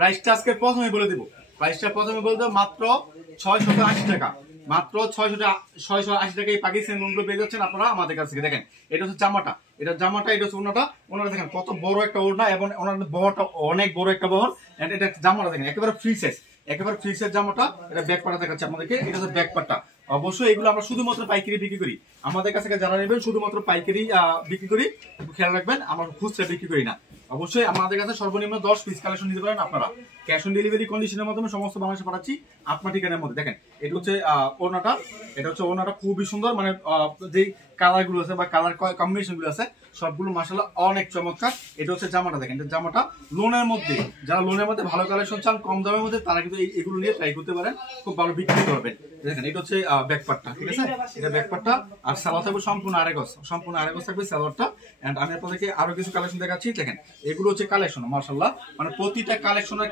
প্রাইসটা আজকে প্রথমে বলে দেবো, মাত্র 680 টাকা, মাত্র 680 টাকা এই পাকিস্তানি লোনগুলো পেয়ে যাচ্ছেন আপনারা আমাদের কাছ থেকে। দেখেন এটা হচ্ছে জামাটা, এটা হচ্ছে ওনাটা দেখেন কত বড় একটা ওড়না এবং ওনার বহরটা অনেক বড় একটা বহর। এটা জামাটা দেখেন একেবারে ফ্রি সাইজ জামাটা। এটা ব্যাক পার্টটা দেখাচ্ছে আপনাদেরকে, এটা হচ্ছে ব্যাক পার্টটা। অবশ্যই এগুলো আমরা শুধুমাত্র পাইকারি বিক্রি করি, আমাদের কাছে যারা নেবেন শুধুমাত্র পাইকারি বিক্রি করি, খেয়াল রাখবেন আমরা খুচরা বিক্রি করি না। অবশ্যই আমাদের কাছে সর্বনিম্ন 10 পিস কালেকশন নিতে পারেন আপনারা, ক্যাশ অন ডেলিভারি কন্ডিশনের মাধ্যমে সমস্ত বাংলাদেশে পাঠাচ্ছি আপনার ঠিকানার মধ্যে। দেখেন এটা হচ্ছে ওড়নাটা, খুবই সুন্দর, মানে যে কালার গুলো আছে বা কালার কম্বিনেশন গুলো আছে সবগুলো মাশাআল্লাহ অনেক চমৎকার। এটা হচ্ছে জামাটা, দেখেন এটা জামাটা লোনের মধ্যে, যারা লোনের মধ্যে ভালো কালেকশন চান কম দামের মধ্যে তারা কিন্তু এগুলো নিয়ে ট্রাই করতে পারেন, খুব ভালো বিক্রি করবেন। দেখেন এটা হচ্ছে ব্যাক পার্টটা, ঠিক আছে, এটা ব্যাক পার্টটা। আর সালোয়ার থাকবে সম্পূর্ণ আড়াই গজ থাকবে সালোয়ারটা। এন্ড আমি আপনাদেরকে আরো কিছু কালেকশন দেখাচ্ছি। দেখেন এগুলো হচ্ছে কালেকশন মাশাআল্লাহ, মানে প্রতিটা কালেকশনের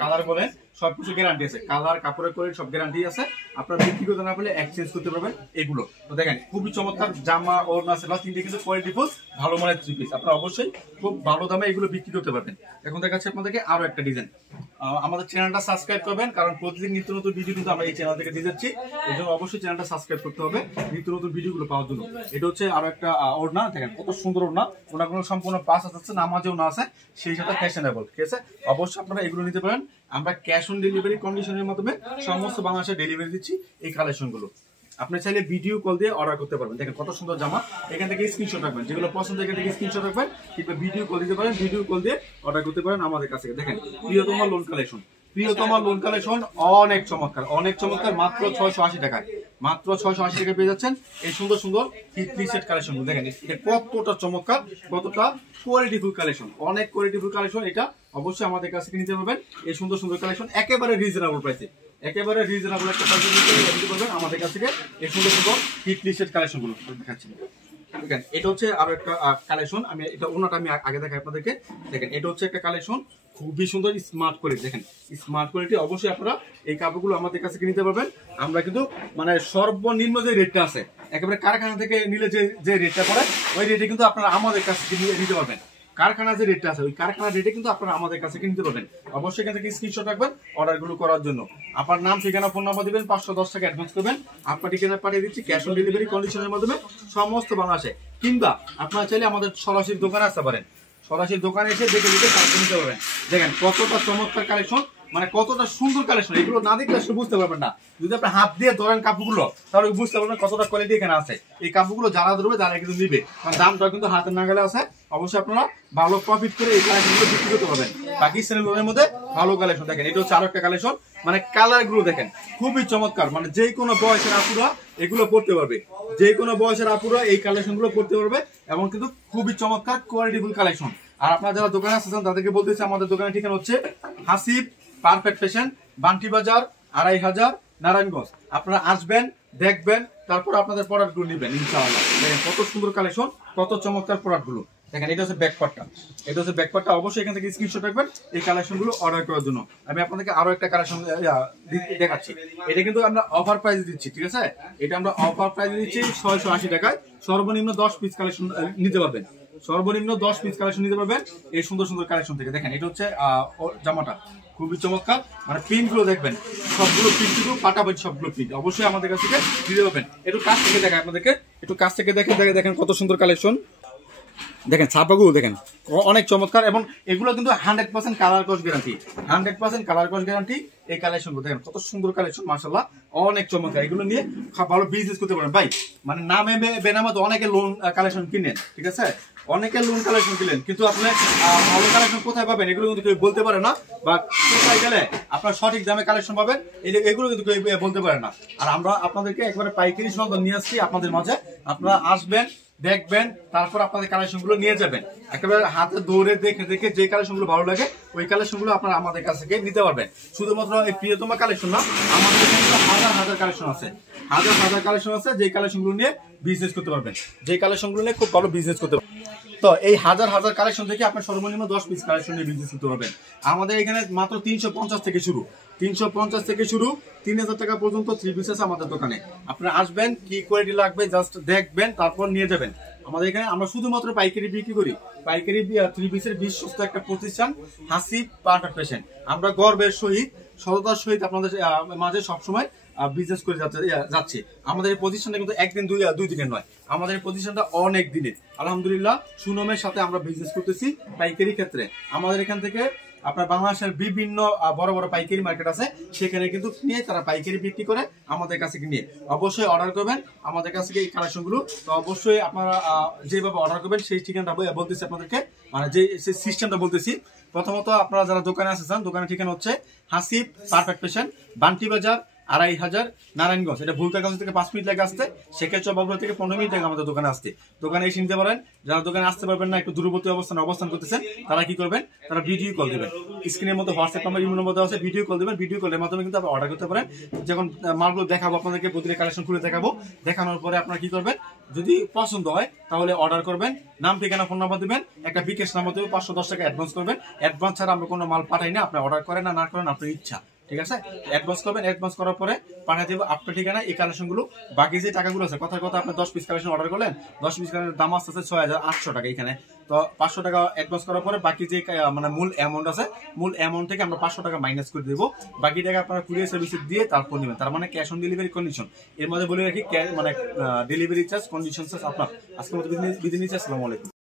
কালার বলেন সবকিছু গ্যারান্টি আছে, কালার কাপড়ের কোয়ালিটি সব গ্যারান্টি আছে। আপনারা বিক্রি করতে না পারলে এক্সচেঞ্জ করতে পারবেন এগুলো। তো দেখেন খুবই চমৎকার জামা ওড়না সেলা তিনটে কিন্তু কোয়ালিটি ফুল ভালো মানের থ্রি পিস, আপনারা অবশ্যই খুব ভালো দামে এগুলো বিক্রি করতে পারবেন। এখন দেখাচ্ছি আপনাদেরকে আরো একটা ডিজাইন। আমাদের চ্যানেলটা সাবস্ক্রাইব করবেন, কারণ প্রতিদিন নিত্য নতুন ভিডিও কিন্তু আমরা এই চ্যানেল থেকে দিয়ে যাচ্ছি, এই জন্য অবশ্যই চ্যানেলটা সাবস্ক্রাইব করতে হবে নিত্য নতুন ভিডিওগুলো পাওয়ার জন্য। এটা হচ্ছে আরো একটা ওড়না, দেখেন কত সুন্দর ওড়নাগুলো সম্পূর্ণ পাঁচ আছে, নামাজেও না আছে, সেই সাথে ফ্যাশনেবল, ঠিক আছে। অবশ্যই আপনারা এগুলো নিতে পারেন, আমরা ক্যাশ অন ডেলিভারি কন্ডিশনের মাধ্যমে সমস্ত বাংলাদেশে ডেলিভারি দিচ্ছি এই কালেকশন গুলো। আপনি চাইলে ভিডিও কল দিয়ে অর্ডার করতে পারবেন। দেখেন কত সুন্দর জামা, এখান থেকে স্ক্রিনশট রাখবেন, যেগুলো পছন্দ এখান থেকে স্ক্রিনশট রাখবেন, কিংবা ভিডিও কল দিতে পারেন, ভিডিও কল দিয়ে অর্ডার করতে পারেন আমাদের কাছে। দেখেন প্রিয়তমা লোন কালেকশন অনেক চমৎকার, মাত্র 680 টাকায়, মাত্র 680 টাকায় পেয়ে যাচ্ছেন এই সুন্দর থ্রি সেট কালেকশন। দেখেন এটা কতটা চমৎকার, কতটা কোয়ালিটিফুল কালেকশন, অনেক কোয়ালিটিফুল কালেকশন। এটা অবশ্যই আমাদের কাছে নিতে পারবেন এই সুন্দর কালেকশন, একেবারে রিজনেবল প্রাইসে, একেবারে রিজনেবল একটা প্রাইসে নিতে পারবেন আমাদের কাছ থেকে এই সুন্দর থ্রি সেট কালেকশন গুলো দেখাচ্ছি। দেখেন এটা হচ্ছে আরো একটা কালেকশন, আমি এটা ওনাটা আমি আগে দেখাই আপনাদেরকে। দেখেন এটা হচ্ছে একটা কালেকশন, খুবই সুন্দর স্মার্ট কোয়ালিটি। দেখেন স্মার্ট কোয়ালিটি, অবশ্যই আপনারা এই কাপড়গুলো আমাদের কাছে নিতে পারবেন। আমরা কিন্তু মানে সর্বনিম্ন যে রেটটা আছে, একেবারে কারখানা থেকে নিলে যে রেটটা পড়ে ওই রেটে কিন্তু আপনারা আমাদের কাছ থেকে নিতে পারবেন। কারখানা যে রেটটা আছে ওই কারখানার রেটে কিন্তু আপনারা আমাদের কাছে নিতে পারবেন। অবশ্যই এখান থেকে স্ক্রিনশট রাখবেন অর্ডার গুলো করার জন্য। আপনার নাম, ঠিকানা, ফোন নাম্বার দিবেন, 510 টাকা অ্যাডভান্স করবেন, আপনার ঠিকানা পাঠিয়ে দিচ্ছি ক্যাশ অন ডেলিভারি কন্ডিশনের মাধ্যমে সমস্ত বাংলাদেশে। কিংবা আপনারা চাইলে আমাদের সরাসরি দোকানে আসতে পারেন, সরাসরি দোকানে এসে দেখে কালেকশন নিতে পারবেন। দেখেন কতটা চমৎকার কালেকশন, মানে কতটা সুন্দর কালেকশন, এগুলো না দেখলে আসলে বুঝতে পারবেন না। যদি আপনি হাত দিয়ে ধরেন কাপড়গুলো তাহলে বুঝতে পারবেন কতটা কোয়ালিটি এখানে আছে। এই কাপড়গুলো যারা ধরবে তারা কিন্তু নিবে, কারণ দামটা কিন্তু হাতের নাগালে আছে। অবশ্যই আপনারা ভালো প্রফিট করে এই কালেকশনগুলো বিক্রি করতে পারবেন। পাকিস্তানি লোনের মধ্যে ভালো কালেকশন। দেখেন এটা হচ্ছে আরো একটা কালেকশন, মানে কালার গুলো দেখেন খুবই চমৎকার, মানে যে কোনো বয়সের আপুরা এগুলো পড়তে পারবে, যে কোনো বয়সের আপুরা এই কালেকশন গুলো পড়তে পারবে, এবং কিন্তু খুবই চমৎকার কোয়ালিটিফুল কালেকশন। আর আপনারা যারা দোকানে আসছেন তাদেরকে বলতেছি আমাদের দোকানের ঠিকানা হচ্ছে হাসিব পারফেক্ট ফ্যাশন, বান্টি বাজার, 2500 নারায়ণগঞ্জ। আপনারা আসবেন, দেখবেন, তারপর আপনাদের প্রোডাক্ট গুলো নিবেন ইনশাআল্লাহ। দেখেন কত সুন্দর কালেকশন, কত চমৎকার প্রোডাক্ট গুলো। দেখেন এটা হচ্ছে ব্যাকপার্টটা, অবশ্যই এখান থেকে স্ক্রিনশট রাখবেন এই কালেকশন গুলো অর্ডার করার জন্য। আমি আপনাদেরকে আরো একটা কালেকশন দেখাচ্ছি, এটা কিন্তু আমরা অফার প্রাইসে দিচ্ছি, ঠিক আছে। এটা আমরা অফার প্রাইসে দিচ্ছি 680 টাকায়, সর্বনিম্ন 10 পিস কালেকশন নিতে পারবেন, সর্বনিম্ন 10 পিস কালেকশন নিতে পারবেন এই সুন্দর কালেকশন থেকে। দেখেন এটা হচ্ছে জামাটা খুবই চমৎকার, মানে প্রিন্ট গুলো দেখবেন সবগুলো প্রিন্ট কিন্তু পাটাপাটি সবগুলো প্রিন্ট, অবশ্যই আমাদের কাছ থেকে দিতে পারবেন। একটু কাছ থেকে দেখায় আপনাদেরকে, একটু কাছ থেকে দেখেন কত সুন্দর কালেকশন। দেখেন ছাপাগুলো দেখেন অনেক চমৎকার, এবং এগুলো কিন্তু 100% কালার কস গ্যারান্টি, 100% কালার কস গ্যারান্টি। এই কালেকশনগুলো দেখেন কত সুন্দর কালেকশন, মাশাআল্লাহ অনেক চমৎকার। এগুলো নিয়ে ভালো বিজনেস করতে পারেন ভাই। মানে নামে বেনামে অনেকে লোন কালেকশন কিনেন, ঠিক আছে, অনেকে লোন কালেকশন কিনেন, কিন্তু আপনি ভালো কালেকশন কোথায় পাবেন এগুলো কিন্তু কেউ বলতে পারে না, বা কোথায় গেলে আপনার সঠিক দামে কালেকশন পাবেন এগুলো কিন্তু কেউ বলতে পারে না। আর আমরা আপনাদেরকে একবারে পাইকারি সন্ধান নিয়ে আসছি আপনাদের মাঝে, আপনারা আসবেন, দেখবেন, তারপর আপনাদের কালেকশন গুলো নিয়ে যাবেন। একেবারে হাতে দৌড়ে দেখে যে কালেকশন গুলো ভালো লাগে ওই কালেকশন গুলো আপনারা আমাদের কাছ থেকে নিতে পারবেন। শুধুমাত্র এই প্রিয়তমা কালেকশন না, আমাদের হাজার কালেকশন আছে, হাজার কালেকশন আছে, যে কালেকশন গুলো নিয়ে বিজনেস করতে পারবেন, যে কালেকশন গুলো নিয়ে খুব ভালো বিজনেস করতে পারবেন। তো এই হাজার কালেকশন থেকে আপনার সর্বনিম্ন 10 পিস কালেকশন নিয়ে বিজনেস করতে পারবেন। আমাদের এখানে মাত্র 350 থেকে শুরু, 3000 টাকা পর্যন্ত থ্রি পিস আছে আমাদের দোকানে। আপনারা আসবেন, কি কোয়ালিটি লাগবে জাস্ট দেখবেন, তারপর নিয়ে যাবেন। আমাদের এখানে আমরা শুধুমাত্র পাইকারি বিক্রি করি। পাইকারি 3 পিসের বিশ্বস্ত একটা প্রতিষ্ঠান হাসিব পারফেক্ট ফ্যাশন। আমরা গর্বের সহিত সততার সহিত আপনাদের মাঝে সবসময় বিজনেস করে যাচ্ছে। আমাদের এই প্রতিষ্ঠানটা কিন্তু একদিন দুই দিনের নয়, আমাদের এই প্রতিষ্ঠানটা অনেক দিনের। আলহামদুলিল্লাহ সুনামের সাথে আমরা বিজনেস করতেছি পাইকারি ক্ষেত্রে। আমাদের এখান থেকে আপনার বাংলাদেশের বিভিন্ন বড় বড় পাইকারি মার্কেট আছে, সেখানে কিন্তু নিয়ে তারা পাইকারি বিক্রি করে আমাদের কাছে নিয়ে। অবশ্যই অর্ডার করবেন আমাদের কাছ থেকে এই কালেকশনগুলো। তো অবশ্যই আপনারা যেভাবে অর্ডার করবেন সেই ঠিকানাটা বলতেছি আপনাদেরকে, মানে যে সিস্টেমটা বলতেছি। প্রথমত আপনারা যারা দোকানে আসেছেন, দোকানের ঠিকানা হচ্ছে হাসিব পারফেক্ট ফ্যাশন, বান্টি বাজার 2500 নারায়ণগঞ্জ। এটা ভুলকাগঞ্জ থেকে 5 মিনিট লাগে আসতে, সেক্ষেত্রে বাবুরা থেকে 15 মিনিট লাগে আমাদের দোকানে আসতে। দোকানে এসে নিতে পারেন। যারা দোকানে আসতে পারবেন না, একটু দূরবর্তী অবস্থান করতেছেন, তারা কি করবেন, তারা ভিডিও কল দেবেন। স্ক্রিনের মধ্যে হোয়াটসঅ্যাপ নাম্বার, ইমো নাম্বার দেওয়া আছে, ভিডিও কল দেবেন। ভিডিও কলের মাধ্যমে কিন্তু আপনি অর্ডার করতে পারেন। যখন মালগুলো দেখাবো আপনাদেরকে, প্রতিটা কালেকশন খুলে দেখাবো, দেখানোর পরে আপনারা কি করবেন, যদি পছন্দ হয় তাহলে অর্ডার করবেন। নাম, ঠিকানা, ফোন নাম্বার দিবেন, একটা বিকাশ নাম্বার দেবেন, 510 টাকা অ্যাডভান্স করবেন। অ্যাডভান্স ছাড়া আমরা কোনো মাল পাঠাই না, আপনি অর্ডার করেন না করেন আপনার ইচ্ছা, ঠিক আছে। অ্যাডভান্স করবেন, অ্যাডভান্স করার পরে পাঠিয়ে দেবো আপনার ঠিকানা এই কালেকশন গুলো। বাকি যে টাকাগুলো আছে, কথার কথা আপনি 10 পিস কালেকশন অর্ডার করলেন, 10 পিস কালেকশনের দাম আসতেছে 6800 টাকা এখানে। তো 500 টাকা অ্যাডভান্স করার পরে বাকি যে মানে মূল অ্যামাউন্ট আছে, মূল অ্যামাউন্ট থেকে আমরা 500 টাকা মাইনাস করে দেবো। বাকি টাকা আপনারা কুরিয়ার সার্ভিসে দিয়ে তারপর নেবেন। তার মানে ক্যাশ অন ডেলিভারি কন্ডিশন। এর মধ্যে বলে রাখি, মানে ডেলিভারি চার্জ, কন্ডিশন চার্জ আপনার। আজকের মতো বিদায় নিচ্ছি। আসসালামু আলাইকুম।